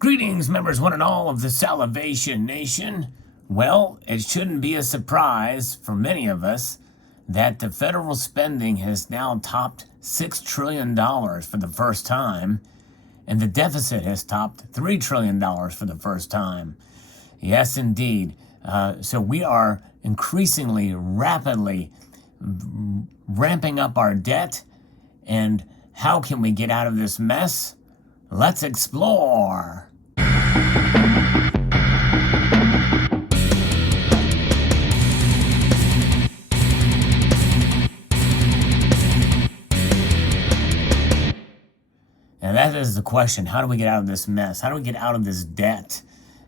Greetings, members one and all of the Salivation Nation. Well, it shouldn't be a surprise for many of us that the federal spending has now topped $6 trillion for the first time, and the deficit has topped $3 trillion for the first time. Yes, indeed. So we are increasingly, rapidly ramping up our debt. And how can we get out of this mess? Let's explore. And that is the question. How do we get out of this mess? How do we get out of this debt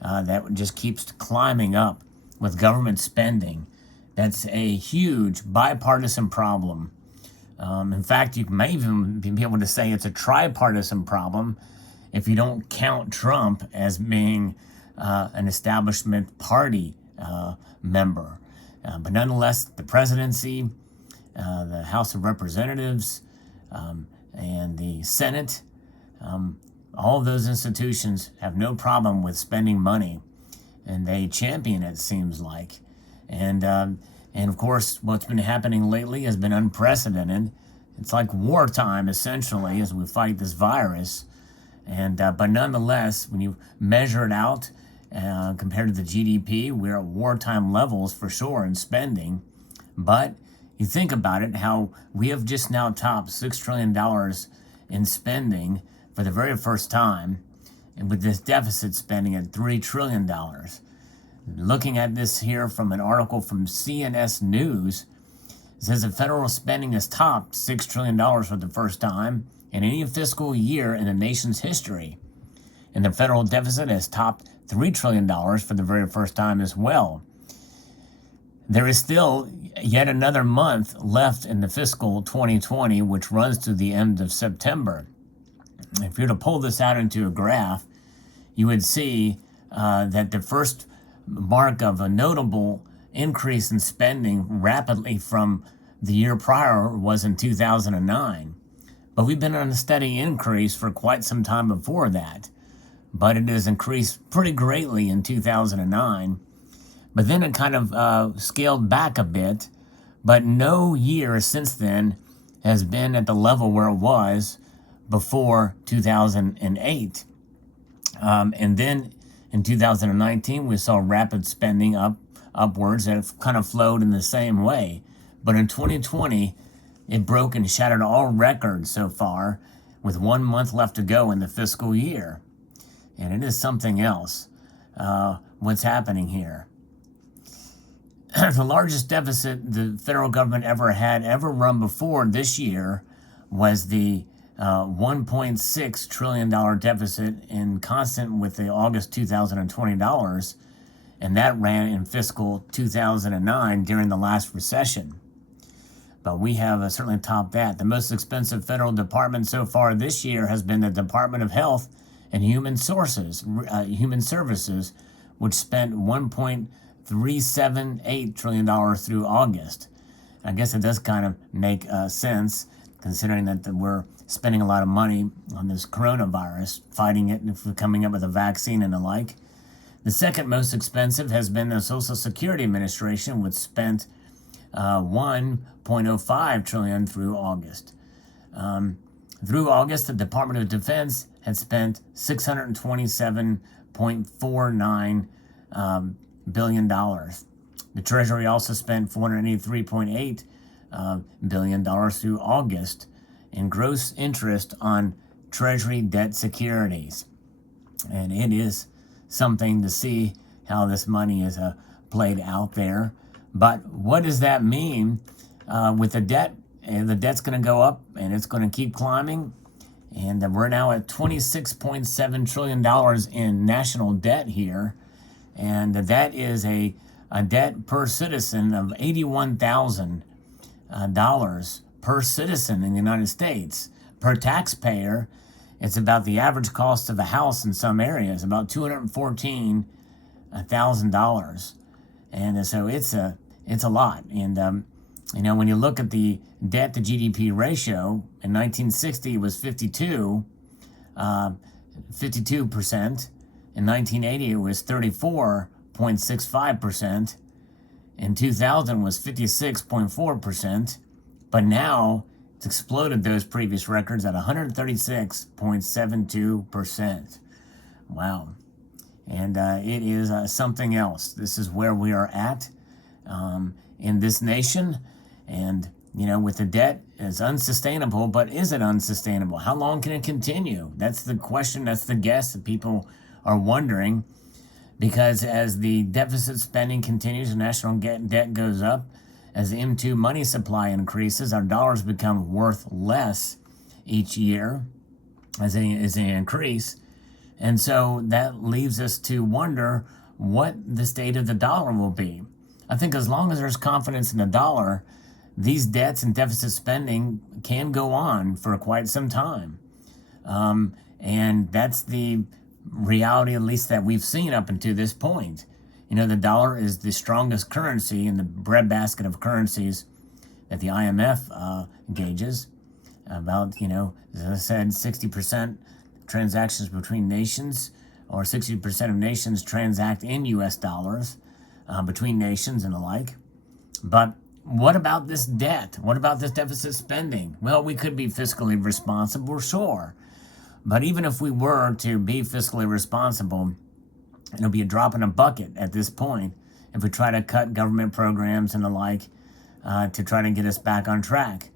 that just keeps climbing up with government spending? That's a huge bipartisan problem. In fact, you may even be able to say it's a tripartisan problem if you don't count Trump as being an establishment party member. But nonetheless, the presidency, the House of Representatives, and the Senate, all of those institutions have no problem with spending money, and they champion it, seems like. And of course, what's been happening lately has been unprecedented. It's like wartime, essentially, as we fight this virus. And but nonetheless, when you measure it out compared to the GDP, we're at wartime levels for sure in spending. But you think about it, how we have just now topped $6 trillion in spending for the very first time, and with this deficit spending at $3 trillion. Looking at this here from an article from CNS News, it says the federal spending has topped $6 trillion for the first time in any fiscal year in the nation's history. And the federal deficit has topped $3 trillion for the very first time as well. There is still yet another month left in the fiscal 2020, which runs to the end of September. If you were to pull this out into a graph, you would see that the first mark of a notable increase in spending rapidly from the year prior was in 2009. But we've been on a steady increase for quite some time before that. But it has increased pretty greatly in 2009. But then it kind of scaled back a bit. But no year since then has been at the level where it was before 2008. And then in 2019, we saw rapid spending upwards that kind of flowed in the same way. But in 2020, it broke and shattered all records so far, with 1 month left to go in the fiscal year. And it is something else, what's happening here. The largest deficit the federal government ever run before this year was the $1.6 trillion deficit in constant with the August 2020 dollars, and that ran in fiscal 2009 during the last recession. But we have certainly topped that. The most expensive federal department so far this year has been the Department of Health and Human Services, which spent $1.378 trillion through August. I guess it does kind of make sense, considering that we're spending a lot of money on this coronavirus, fighting it and coming up with a vaccine and the like. The second most expensive has been the Social Security Administration, which spent $1.05 trillion through August. Through August, the Department of Defense had spent $627.49 billion. The Treasury also spent $483.8 billion through August in gross interest on Treasury debt securities. And it is something to see how this money is played out there. But what does that mean with the debt? And the debt's going to go up, and it's going to keep climbing. And we're now at $26.7 trillion in national debt here. And that is a debt per citizen of $81,000 per citizen in the United States. Per taxpayer, it's about the average cost of a house in some areas, about $214,000. And so it's a lot. And when you look at the debt to GDP ratio, in 1960 it was 52%. In 1980, it was 34.65%. In 2000 was 56.4%. But now it's exploded those previous records at 136.72%. Wow. And it is something else. This is where we are at in this nation. And, with the debt, it's unsustainable, but is it unsustainable? How long can it continue? That's the question, that's the guess that people are wondering. Because as the deficit spending continues, the national debt goes up, as the M2 money supply increases, our dollars become worth less each year as they increase. And so that leaves us to wonder what the state of the dollar will be. I think as long as there's confidence in the dollar, these debts and deficit spending can go on for quite some time. And that's the reality, at least that we've seen up until this point. The dollar is the strongest currency in the breadbasket of currencies that the IMF gauges. About, as I said, 60% transactions between nations, or 60% of nations transact in US dollars between nations and the like. But what about this debt? What about this deficit spending? Well, we could be fiscally responsible, sure. But even if we were to be fiscally responsible, it'll be a drop in a bucket at this point if we try to cut government programs and the like to try to get us back on track.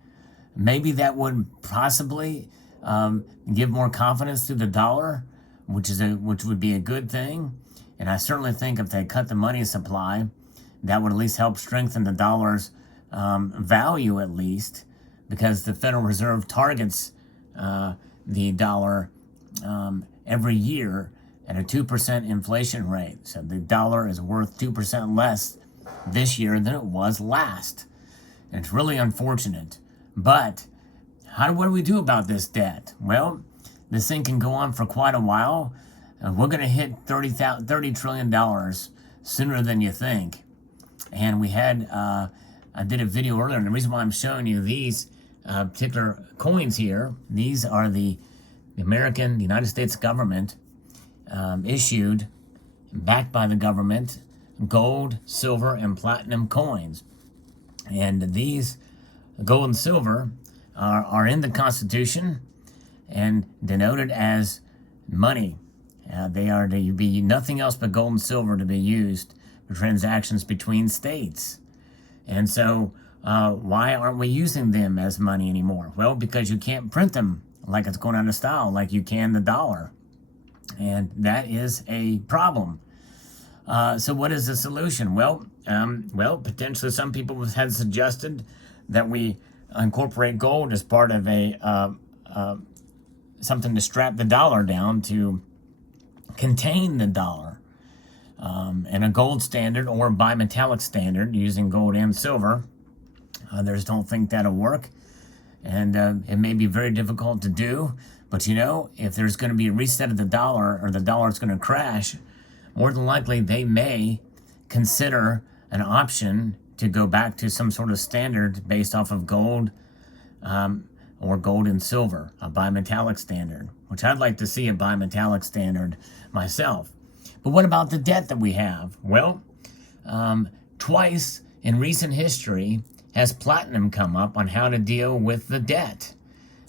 Maybe that would possibly give more confidence to the dollar, which would be a good thing. And I certainly think if they cut the money supply, that would at least help strengthen the dollar's value, at least, because the Federal Reserve targets the dollar every year at a 2% inflation rate. So the dollar is worth 2% less this year than it was last. And it's really unfortunate. But what do we do about this debt? Well, this thing can go on for quite a while. We're going to hit $30 trillion sooner than you think. And we had, I did a video earlier, and the reason why I'm showing you these particular coins here, these are the United States government issued, backed by the government, gold, silver, and platinum coins. And these gold and silver are in the Constitution and denoted as money. They are to be nothing else but gold and silver to be used for transactions between states. And so why aren't we using them as money anymore? Well, because you can't print them like it's going out of style, like you can the dollar. And that is a problem. So what is the solution? Well, potentially some people had suggested that we incorporate gold as part of a something to strap the dollar down to contain the dollar. And a gold standard or a bimetallic standard using gold and silver. Others don't think that'll work. And it may be very difficult to do. But if there's going to be a reset of the dollar, or the dollar is going to crash, more than likely they may consider an option to go back to some sort of standard based off of gold or gold and silver, a bimetallic standard, which I'd like to see a bimetallic standard myself. But what about the debt that we have? Well, twice in recent history has platinum come up on how to deal with the debt.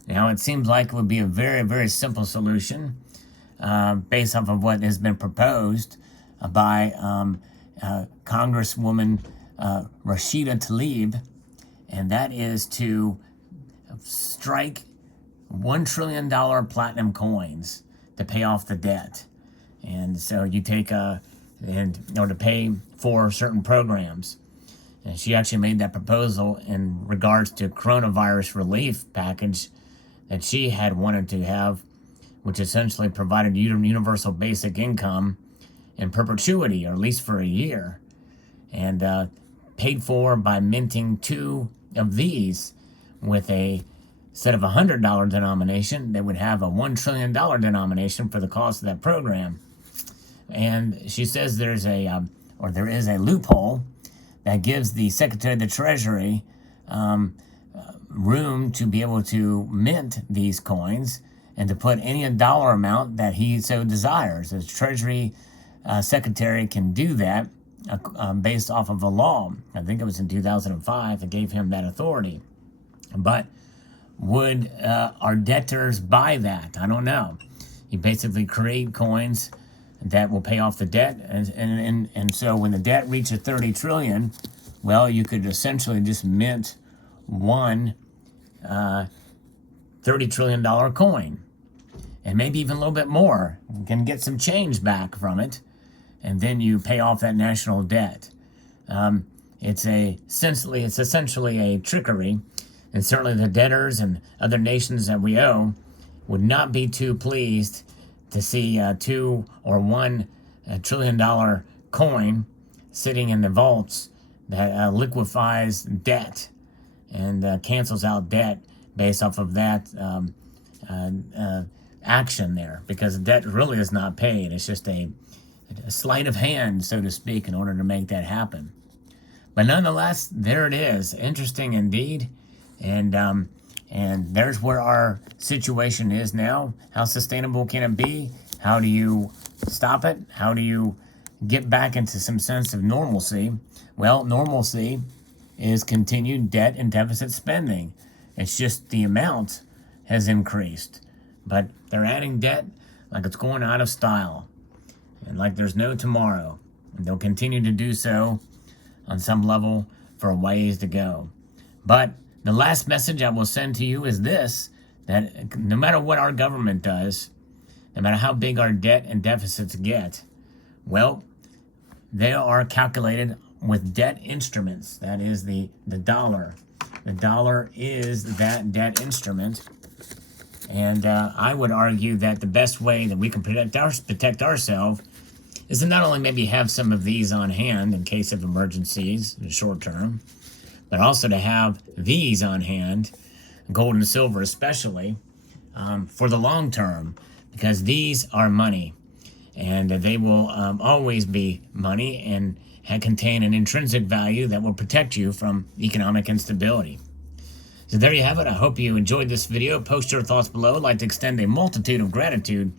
Now, it seems like it would be a very, very simple solution based off of what has been proposed by Congresswoman Rashida Tlaib, and that is to strike $1 trillion platinum coins to pay off the debt. And so you take to pay for certain programs. And she actually made that proposal in regards to coronavirus relief package that she had wanted to have, which essentially provided universal basic income in perpetuity, or at least for a year, and paid for by minting 2 of these with a instead of $100 denomination, they would have a $1 trillion denomination for the cost of that program. And she says there is a loophole that gives the Secretary of the Treasury room to be able to mint these coins and to put any dollar amount that he so desires. The Treasury Secretary can do that based off of a law. I think it was in 2005 that gave him that authority. But would our debtors buy that? I don't know. You basically create coins that will pay off the debt, and so when the debt reaches 30 trillion, well, you could essentially just mint one $30 trillion coin, and maybe even a little bit more. You can get some change back from it, and then you pay off that national debt. It's essentially a trickery, and certainly the debtors and other nations that we owe would not be too pleased to see $2 or $1 trillion coin sitting in the vaults that liquefies debt and cancels out debt based off of that action there, because the debt really is not paid. It's just a sleight of hand, so to speak, in order to make that happen. But nonetheless, there it is. Interesting indeed. And there's where our situation is now. How sustainable can it be? How do you stop it? How do you get back into some sense of normalcy? Well, normalcy is continued debt and deficit spending. It's just the amount has increased. But they're adding debt like it's going out of style, and like there's no tomorrow. And they'll continue to do so on some level for a ways to go. But the last message I will send to you is this, that no matter what our government does, no matter how big our debt and deficits get, well, they are calculated with debt instruments. That is the dollar. The dollar is that debt instrument. And I would argue that the best way that we can protect ourselves is to not only maybe have some of these on hand in case of emergencies in the short term, but also to have these on hand, gold and silver especially, for the long term, because these are money, and they will always be money and contain an intrinsic value that will protect you from economic instability. So there you have it. I hope you enjoyed this video. Post your thoughts below. I'd like to extend a multitude of gratitude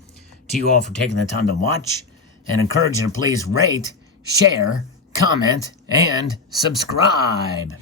to you all for taking the time to watch, and encourage you to please rate, share, comment, and subscribe.